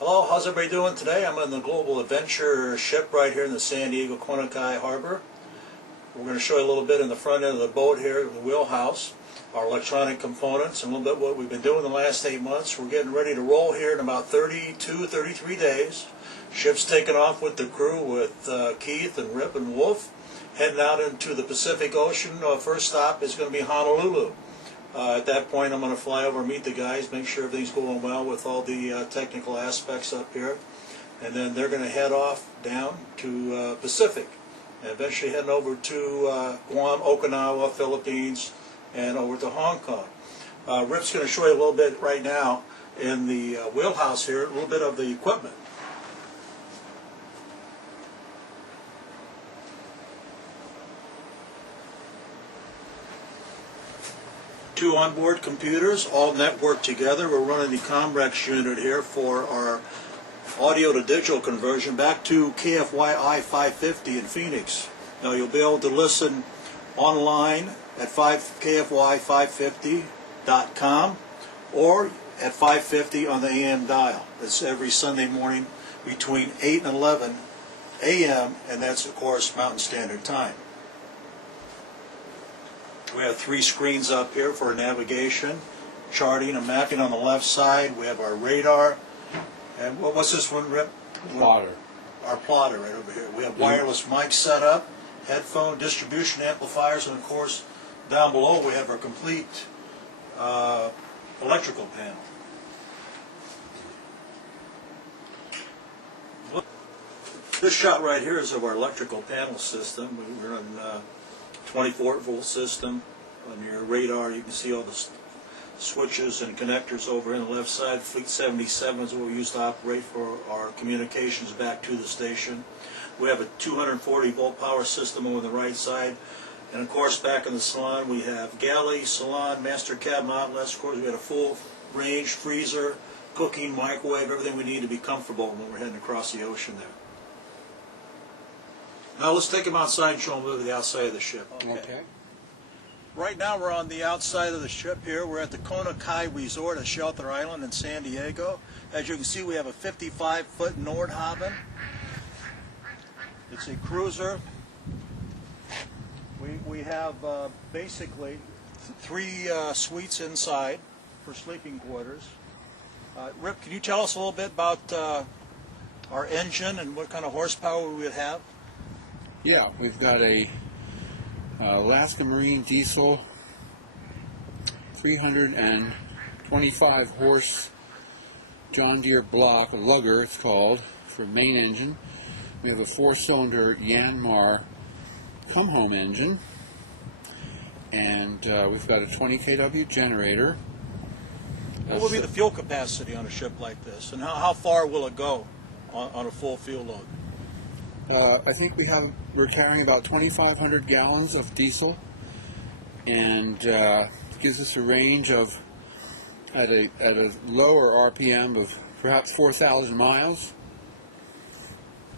Hello, how's everybody doing today? I'm on the Global Adventure ship right here in the San Diego Quinakai Harbor. We're going to show you a little bit in the front end of the boat here, the Wheelhouse, our electronic components, and a little bit what we've been doing the last 8 months. We're getting ready to roll here in about 32, 33 days. Ship's taking off with the crew with Keith and Rip and Wolf, heading out into the Pacific Ocean. First stop is going to be Honolulu. At that point, I'm going to fly over and meet the guys, make sure everything's going well with all the technical aspects up here. And then they're going to head off down to Pacific, and eventually heading over to Guam, Okinawa, Philippines, and over to Hong Kong. Rip's going to show you a little bit right now in the Wheelhouse here, a little bit of the equipment. 2 onboard computers, all networked together. We're running the Comrex unit here for our audio to digital conversion back to KFYI 550 in Phoenix. Now you'll be able to listen online at KFY550.com or at 550 on the AM dial. It's every Sunday morning between 8 and 11 AM, and that's of course Mountain Standard Time. We have 3 screens up here for navigation, charting, and mapping on the left side. We have our radar, and what's this one, Rip? Plotter. Our plotter right over here. We have wireless mics set up, headphone, distribution amplifiers, and of course, down below we have our complete electrical panel. This shot right here is of our electrical panel system. We're on 24-volt system. On your radar you can see all the switches and connectors over on the left side. Fleet 77 is what we use to operate for our communications back to the station. We have a 240-volt power system over the right side. And of course back in the salon we have galley, salon, master cabin outlets. Of course we got a full range freezer, cooking, microwave, everything we need to be comfortable when we're heading across the ocean there. Now let's take them outside and show them a little bit of the outside of the ship. Okay. Right now we're on the outside of the ship here. We're at the Quinakai Resort at Shelter Island in San Diego. As you can see, we have a 55-foot Nordhaven. It's a cruiser. We have basically 3 suites inside for sleeping quarters. Rip, can you tell us a little bit about our engine and what kind of horsepower we would have? Yeah, we've got a Alaska Marine diesel 325 horse John Deere block, lugger it's called, for main engine. We have a 4-cylinder Yanmar come home engine, and we've got a 20 kW generator. What will be the fuel capacity on a ship like this, and how far will it go on a full fuel load? I think we're carrying about 2,500 gallons of diesel, and gives us a range of at a lower RPM of perhaps 4,000 miles.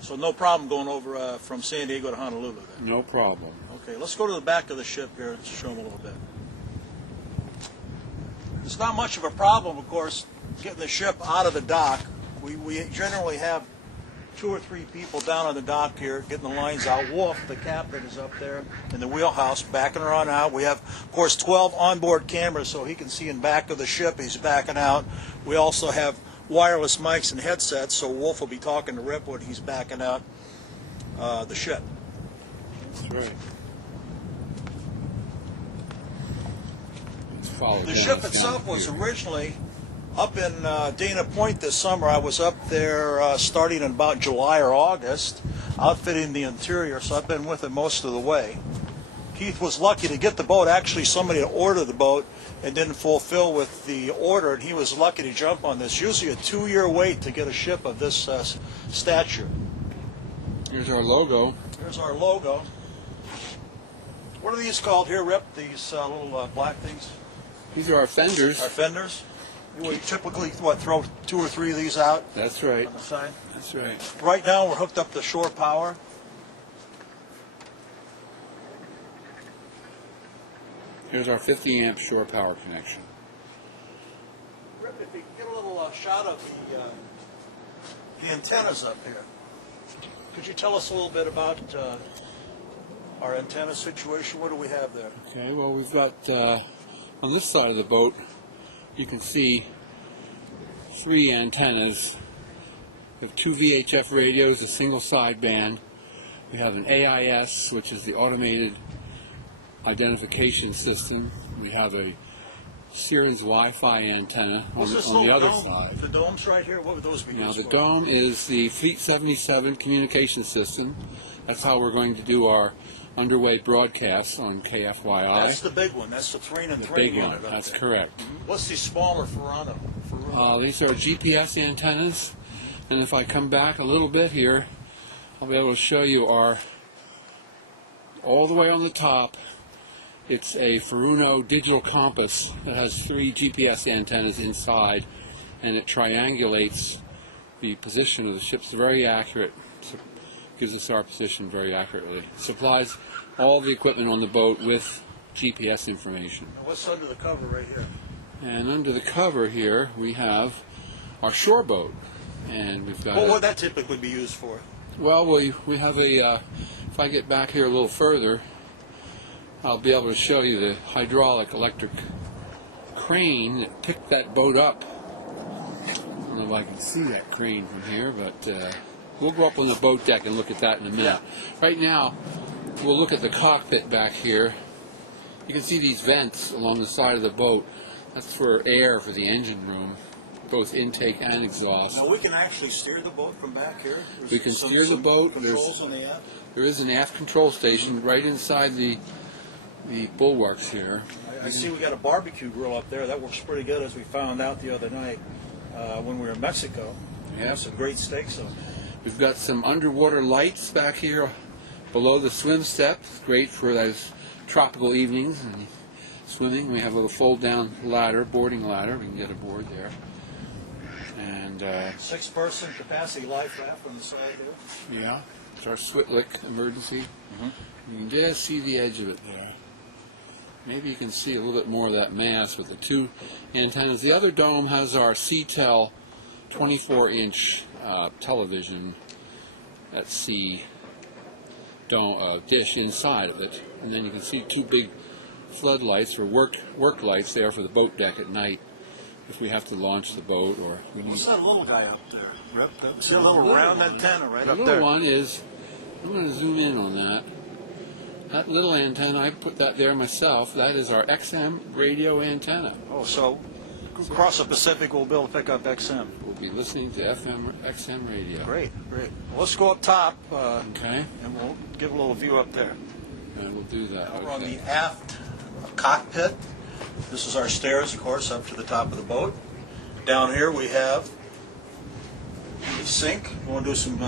So no problem going over from San Diego to Honolulu then? No problem. Okay, let's go to the back of the ship here and show them a little bit. It's not much of a problem, of course, getting the ship out of the dock. We generally have 2 or 3 people down on the dock here getting the lines out. Wolf, the captain, is up there in the Wheelhouse backing her on out. We have, of course, 12 onboard cameras so he can see in back of the ship. He's backing out. We also have wireless mics and headsets, so Wolf will be talking to Rip when he's backing out the ship. That's right. The ship itself was originally up in Dana Point this summer. I was up there starting in about July or August, outfitting the interior, so I've been with it most of the way. Keith was lucky to get the boat. Actually, somebody had ordered the boat and didn't fulfill with the order, and he was lucky to jump on this. Usually a 2-year wait to get a ship of this stature. Here's our logo. Here's our logo. What are these called here, Rip? These little black things? These are our fenders. Our fenders? We typically, throw 2 or 3 of these out? That's right. On the side? That's right. Right now we're hooked up to shore power. Here's our 50 amp shore power connection. Rip, if you get a little shot of the antennas up here. Could you tell us a little bit about our antenna situation? What do we have there? Okay, well, we've got on this side of the boat, you can see 3 antennas. We have 2 VHF radios, a single sideband. We have an AIS, which is the automated identification system. We have a Sears Wi-Fi antenna on the other side. The domes right here, what would those be used Now, the for? dome is the Fleet 77 communication system. That's how we're going to do our underway broadcasts on KFYI. That's the big one. That's the 3 and 3 Big unit. one, that's correct. What's the smaller Furuno? These are GPS antennas, and if I come back a little bit here, I'll be able to show you our, all the way on the top, it's a Furuno digital compass that has 3 GPS antennas inside, and it triangulates the position of the ship. It's very accurate. Gives us our position very accurately. Supplies all the equipment on the boat with GPS information. Now what's under the cover right here? And under the cover here we have our shore boat, and we've got. What would that typically be used for? Well, we have a. If I get back here a little further, I'll be able to show you the hydraulic electric crane that picked that boat up. I don't know if I can see that crane from here, but. We'll go up on the boat deck and look at that in a minute. Yeah. Right now, we'll look at the cockpit back here. You can see these vents along the side of the boat. That's for air for the engine room, both intake and exhaust. Now we can actually steer the boat from back here? We can steer the boat. Controls on the aft? There is an aft control station right inside the bulwarks here. I see we got a barbecue grill up there. That works pretty good, as we found out the other night when we were in Mexico. Yeah. Have some great steaks on. We've got some underwater lights back here below the swim step. It's great for those tropical evenings and swimming. We have a little fold-down ladder, boarding ladder. We can get aboard there. And 6-person capacity life raft on the side here. yeah, it's our Switlick emergency. You can just see the edge of it there. Maybe you can see a little bit more of that mass with the 2 antennas. The other dome has our CTEL 24-inch television at sea dish inside of it, and then you can see 2 big floodlights or work lights there for the boat deck at night if we have to launch the boat or we need. What's that little guy up there? See a little round antenna right up there? The little one is. I'm going to zoom in on that. That little antenna, I put that there myself. That is our XM radio antenna. Oh, so across the Pacific we'll be able to pick up XM. We'll be listening to XM radio. Great, great. Well, let's go up top Okay. and we'll give a little view up there. And we'll do that. We're on the aft cockpit. This is our stairs, of course, up to the top of the boat. Down here we have the sink. We want to do some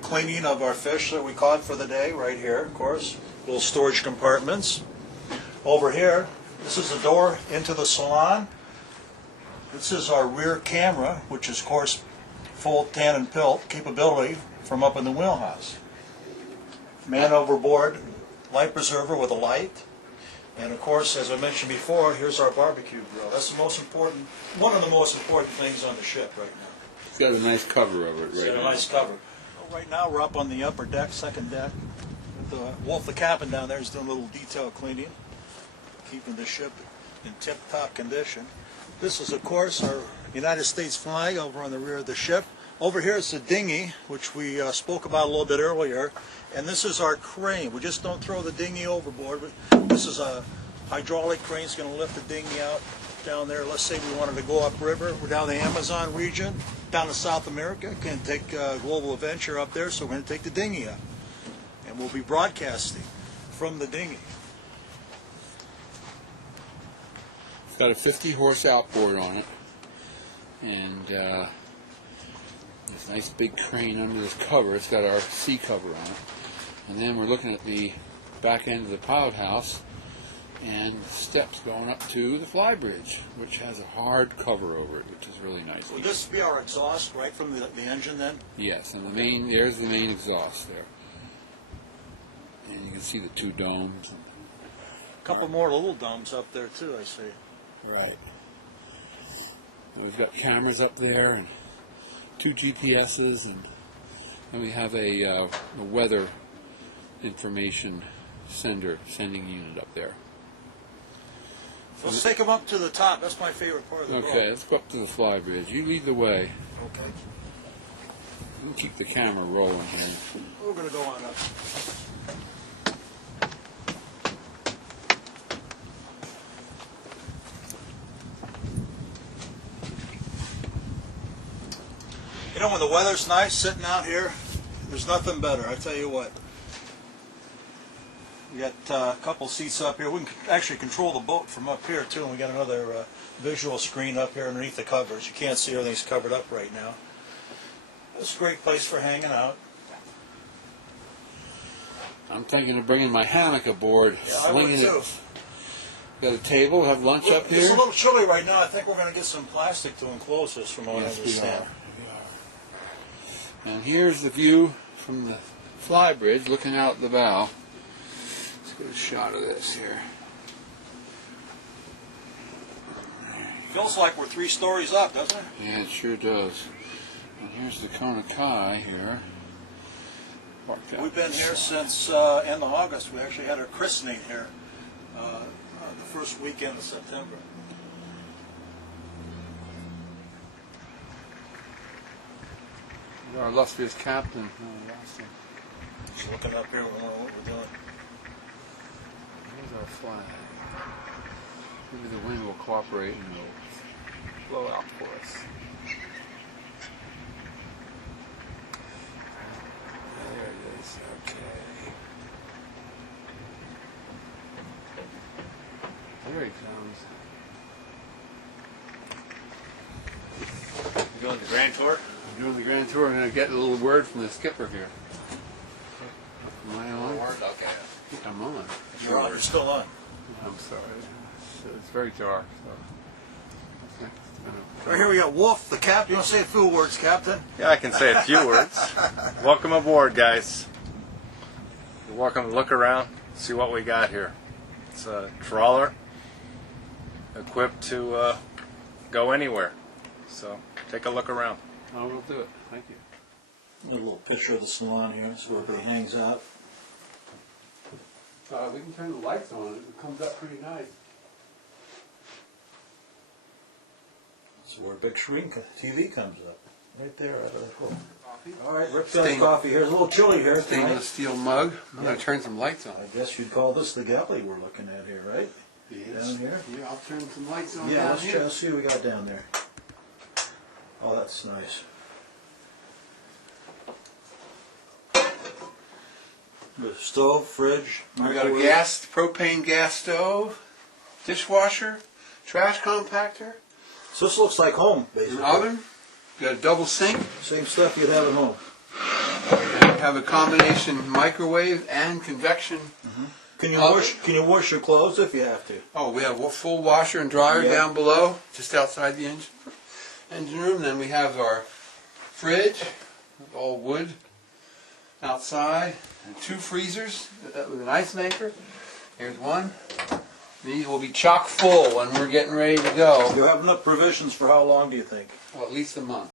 cleaning of our fish that we caught for the day right here, of course. Little storage compartments. Over here, this is the door into the salon. This is our rear camera, which is, of course, full tan and pilt capability from up in the wheelhouse. Man overboard life preserver with a light. And of course, as I mentioned before, here's our barbecue grill. That's the most important, one of the most important things on the ship right now. It's got a nice cover over it It's got right a now. nice cover. Well, right now we're up on the upper deck, second deck. Wolf the captain down there is doing a little detail cleaning, keeping the ship in tip-top condition. This is, of course, our United States flag over on the rear of the ship. Over here is the dinghy, which we spoke about a little bit earlier. And this is our crane. We just don't throw the dinghy overboard. This is a hydraulic crane. It's going to lift the dinghy out down there. Let's say we wanted to go upriver. We're down the Amazon region, down to South America. Can take Global Adventure up there, so we're going to take the dinghy up. And we'll be broadcasting from the dinghy. It's got a 50-horse outboard on it. And this nice big crane under this cover. It's got our sea cover on it. And then we're looking at the back end of the pilot house and steps going up to the fly bridge, which has a hard cover over it, which is really nice. Will this be our exhaust right from the engine then? Yes, and there's the main exhaust there. And you can see the 2 domes. A couple more little domes up there too, I see. Right. And we've got cameras up there and 2 GPSs, and we have a weather information sending unit up there. Let's take them up to the top. That's my favorite part of the boat. Okay, let's go up to the fly bridge. You lead the way. Okay. You can keep the camera rolling here. We're going to go on up. You know, when the weather's nice, sitting out here, there's nothing better, I tell you what. We got a couple seats up here. We can actually control the boat from up here too, and we got another visual screen up here underneath the covers. You can't see, everything's covered up right now. It's a great place for hanging out. I'm thinking of bringing my hammock aboard. Yeah, I would too. Got a table, have lunch up here. It's a little chilly right now. I think we're going to get some plastic to enclose this from what I understand. And here's the view from the fly bridge looking out the bow. Let's get a shot of this here. Feels like we're 3 stories up, doesn't it? Yeah, it sure does. And here's the Kona Kai here. We've been here since end of August. We actually had our christening here the first weekend of September. Our illustrious captain. Just looking up here, we don't know what we're doing. Here's our flag. Maybe the wind will cooperate and it'll blow out for us. There it is. Okay. There he comes. You doing the grand tour? I'm doing the grand tour. I'm going to get a little word from the skipper here. Am I on? Okay. I'm on. You're on. You're still on. I'm sorry. It's very dark. So. Right here we got Wolf, the captain. You want to say a few words, Captain? Yeah, I can say a few words. Welcome aboard, guys. You're welcome to look around, see what we got here. It's a trawler equipped to go anywhere. So take a look around. I will do it. Thank you. A little picture of the salon here, so everybody hangs out. We can turn the lights on. It comes up pretty nice. That's where a big screen TV comes up. Right there, out of that hole. Coffee? All right, Rick does coffee here. It's a little chilly here tonight. Stainless steel mug. I'm going to turn some lights on. I guess you'd call this the galley we're looking at here, right? Yes. Down here? Yeah, I'll turn some lights on Yeah, down let's here. let's see what we got down there. Oh, that's nice. The stove, fridge, We got a microwave. propane gas stove, dishwasher, trash compactor, So this looks like home, an basically. oven. We got a double sink. Same stuff you'd have at home. And we have a combination microwave and convection. Can you Oven. wash your clothes if you have to? Oh, we have a full washer and dryer Yeah. down below, just outside the engine room. Then we have our fridge, all wood, outside, and 2 freezers with an ice maker. Here's one. These will be chock full when we're getting ready to go. You have enough provisions for how long do you think? Well, at least a month.